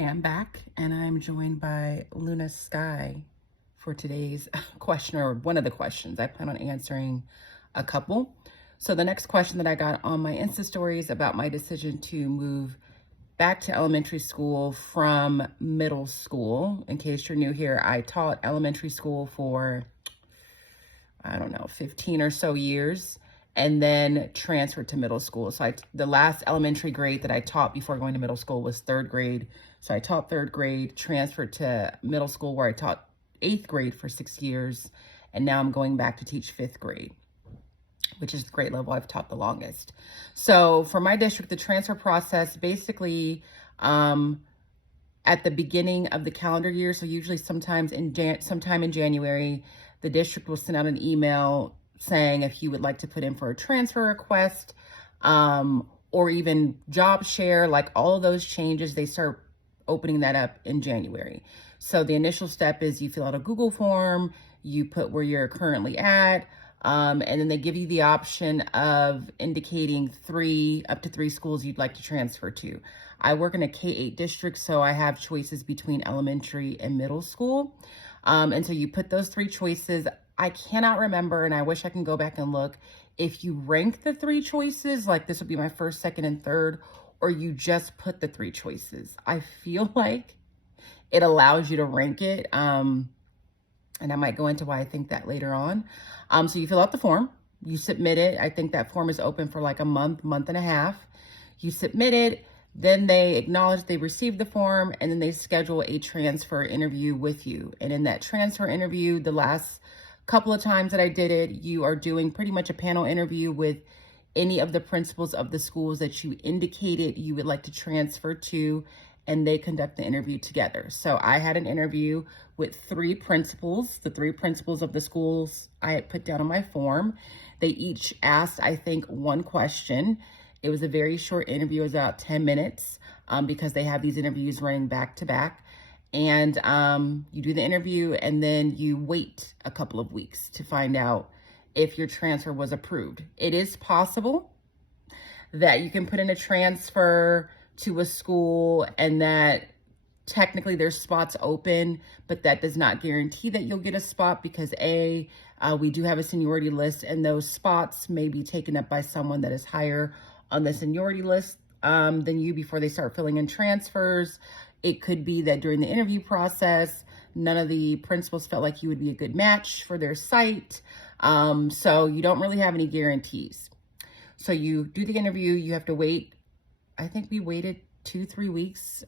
Okay, I'm back and I'm joined by Luna Sky for today's question, or one of the questions. I plan on answering a couple. So the next question that I got on my Insta stories about my decision to move back to elementary school from middle school. In case you're new here, I taught elementary school for, I don't know, 15 or so years, and then transferred to middle school. So the last elementary grade that I taught before going to middle school was third grade. So I taught third grade, transferred to middle school where I taught eighth grade for 6 years. And now I'm going back to teach fifth grade, which is the grade level I've taught the longest. So for my district, the transfer process basically, at the beginning of the calendar year, so usually sometime in January, the district will send out an email saying if you would like to put in for a transfer request, or even job share, like all of those changes, they start opening that up in January. So the initial step is you fill out a Google form, you put where you're currently at, and then they give you the option of indicating up to three schools you'd like to transfer to. I work in a K-8 district, so I have choices between elementary and middle school. And so you put those three choices. I cannot remember, and I wish I can go back and look, if you rank the three choices, like this would be my first, second, and third, or you just put the three choices. I feel like it allows you to rank it. And I might go into why I think that later on. So you fill out the form, you submit it. I think that form is open for like a month and a half. You submit it, then they acknowledge they received the form, and then they schedule a transfer interview with you. And in that transfer interview, the last couple of times that I did it, you are doing pretty much a panel interview with any of the principals of the schools that you indicated you would like to transfer to, and they conduct the interview together. So I had an interview with three principals, the three principals of the schools I had put down on my form. They each asked, I think, one question. It was a very short interview, it was about 10 minutes, because they have these interviews running back to back. And you do the interview, and then you wait a couple of weeks to find out if your transfer was approved. It is possible that you can put in a transfer to a school and that technically there's spots open, but that does not guarantee that you'll get a spot because we do have a seniority list, and those spots may be taken up by someone that is higher on the seniority list than you before they start filling in transfers. It could be that during the interview process, none of the principals felt like you would be a good match for their site. So you don't really have any guarantees. So you do the interview, you have to wait. I think we waited 2-3 weeks